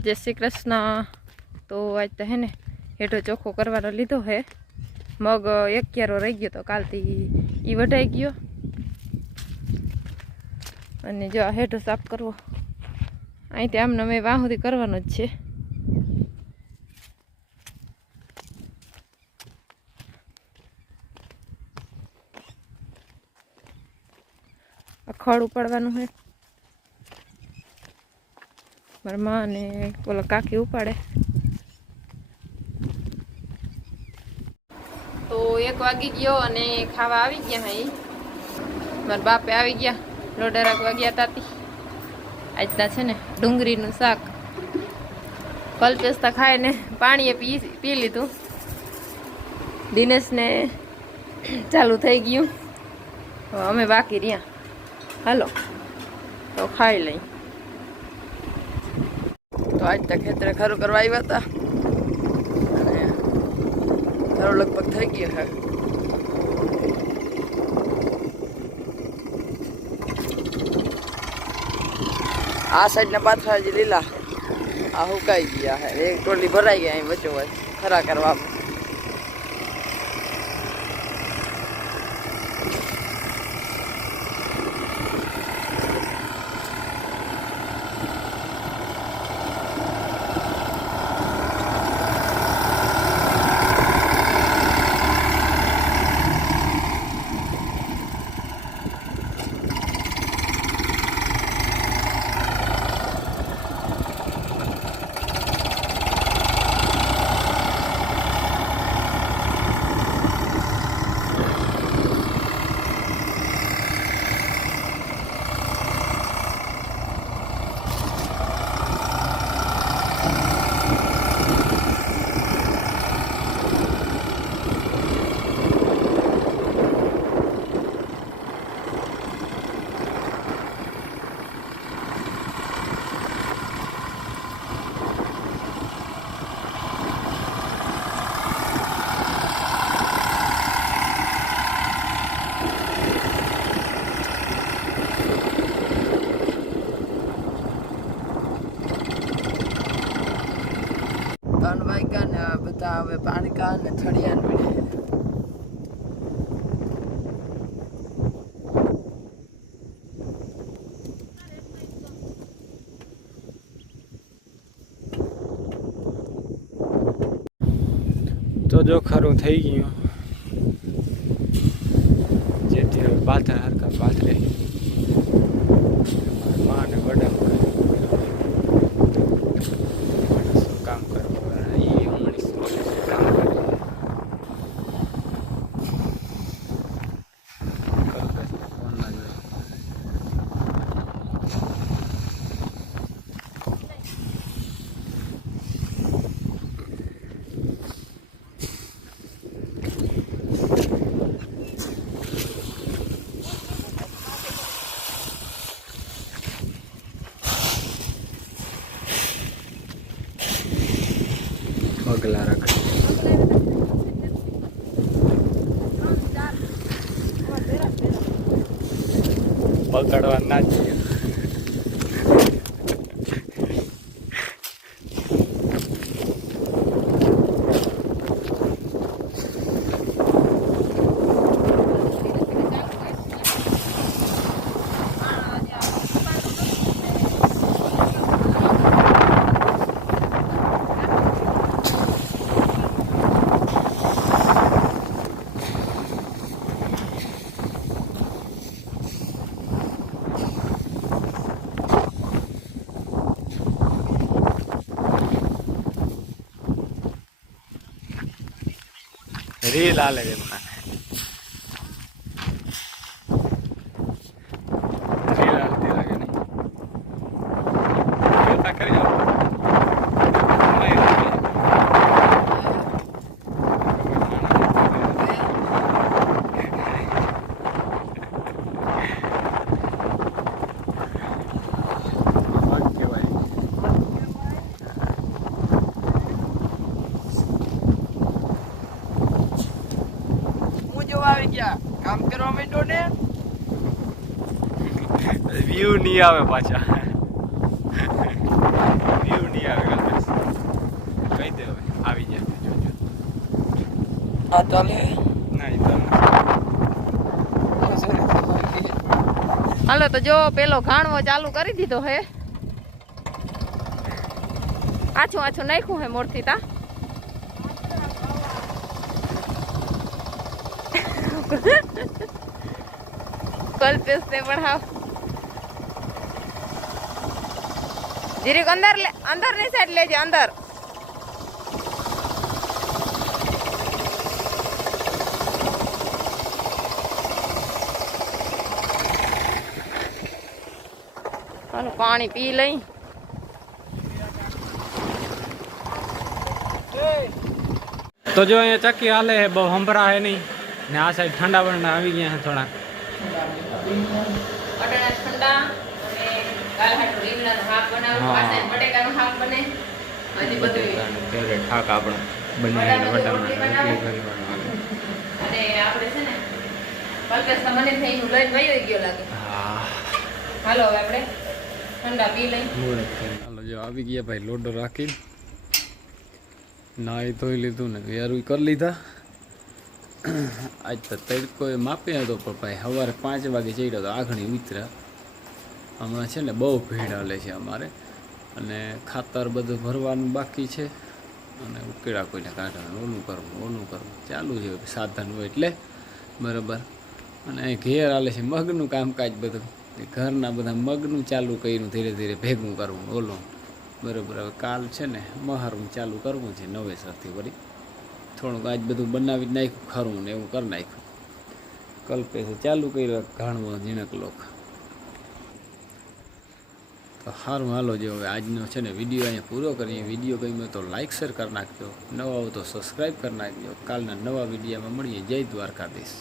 जय श्री कृष्ण। तो आज तो है ने हेठो चोखो करवानो लीधो है। मग एक क्यारो रही गयो तो कालथी ई वढाई गयो अने जो हेठो साफ करवो અહીંથી આમને અમે વાહ સુધી કરવાનો જ છે। ખડ ઉપાડવાનું છે। મારા માં ને ઓલા કાકી ઉપાડે। તો 1 વાગી ગયો અને ખાવા આવી ગયા હે। મારા બાપે આવી ગયા, લોઢારાક વાગ્યા તાતી। આજના છે ને ડુંગળીનું શાક। કલ્પેશતા ખાઈને પાણીએ પી લીધું। દિનેશને ચાલુ થઈ ગયું, અમે બાકી રહ્યા। હાલો તો ખાઈ લઈ। તો આજ તો ખેતરે ખરું કરવા આવ્યા હતા અને ખરું લગભગ થઈ ગયું છે। આ સાઈડના પાથરા હજી લીલા, આ હુકાઈ ગયા છે। એક ટોલી ભરાઈ ગયા અહીં વચ્ચો વચ્ચ ખરા કરવા। બધા હવે પાણકા ને થળિયા મળે। તો જો ખરું થઈ ગયું, જેથી હવે પાથર હરકા પાથરે માં ને વડા કામ કરવું કામ કરે। પગલા રાખે પકડવા ના જોઈએ। રીલ આલે છે મને, રીલ આલતી લાગે નહીં કરી જાવ। આવી ગયા કામ કરવા માંડ્યો ને વ્યૂ નહીં આવે પાછા, વ્યૂ નહીં આવે। કહી દે હવે આવી જાય જોજો. આ ચાલે ના એ તો હાલો તો જો પેલો ઘાણવો ચાલુ કરી દીધો હે. આછું આછું નાખ્યું હે મોરથી તા. કલ્પેશ ને પણ હાવ જીરીક અંદર લે, અંદર ની સાઈડ લેજે અંદર. પાણી પી લઈ. તો જો અહીંયા ચક્કી હાલે હે, બહુ હંભરા હે નહીં ને આ સાઈડ ઠંડા બરણા આવી ગયા હે થોડા. અટાણા ઠંડા અને કાલ હાટુ રીંગણાનું શાક બનાવ્યું, હા. આ સાઈડ બટેકાનું શાક બને. હજી બધું ફેવરેટ શાક આપણે વટાણાની બનાવીને રોટલી બનાવો. અને આપણે છે ને કલ્પેશ તો મને થઈને લઈને વયો ગયો લાગે. હા હાલો હવે આપણે ઠંડા પી લઈ. હાલો જો આવી ગયા ભાઈ લોડો રાખી નાઈ ધોઈ લીધું ને વેરું કરી લીધા. આજ તો તડકો એ માપે હતો પણ ભાઈ સવારે 5 વાગે ચડ્યો તો આઘણી ઉતર્યા. હમણાં છે ને બહુ ભીડ હાલે છે અમારે અને ખાતર બધું ભરવાનું બાકી છે અને ઉકેડા કોઈને કાઢવાનું ઓલું કરવું ચાલુ છે સાધન હોય એટલે બરાબર. અને અહીં ઘેર હાલે છે મગનું કામકાજ બધું, ઘરના બધા મગનું ચાલુ કર્યું, ધીરે ધીરે ભેગું કરવું ઓલું બરાબર. હવે કાલ છે ને મહારું ચાલુ કરવું છે નવેસરથી વળી થોડુંક આજ બધું બનાવી જ નાખ્યું ખરું ને એવું કરી નાખ્યું. કલ્પેશે ચાલુ કર્યું ઘાણવો ઝીણક લોક. તો સારું હાલો જો હવે આજનો છે ને વિડીયો અહીંયા પૂરો કરીએ. વિડીયો ગમ્યો તો લાઇક શેર કરી નાખજો, નવા હો તો સબસ્ક્રાઈબ કરી નાખજો. કાલના નવા વિડીયોમાં મળીએ. જય દ્વારકાધીશ.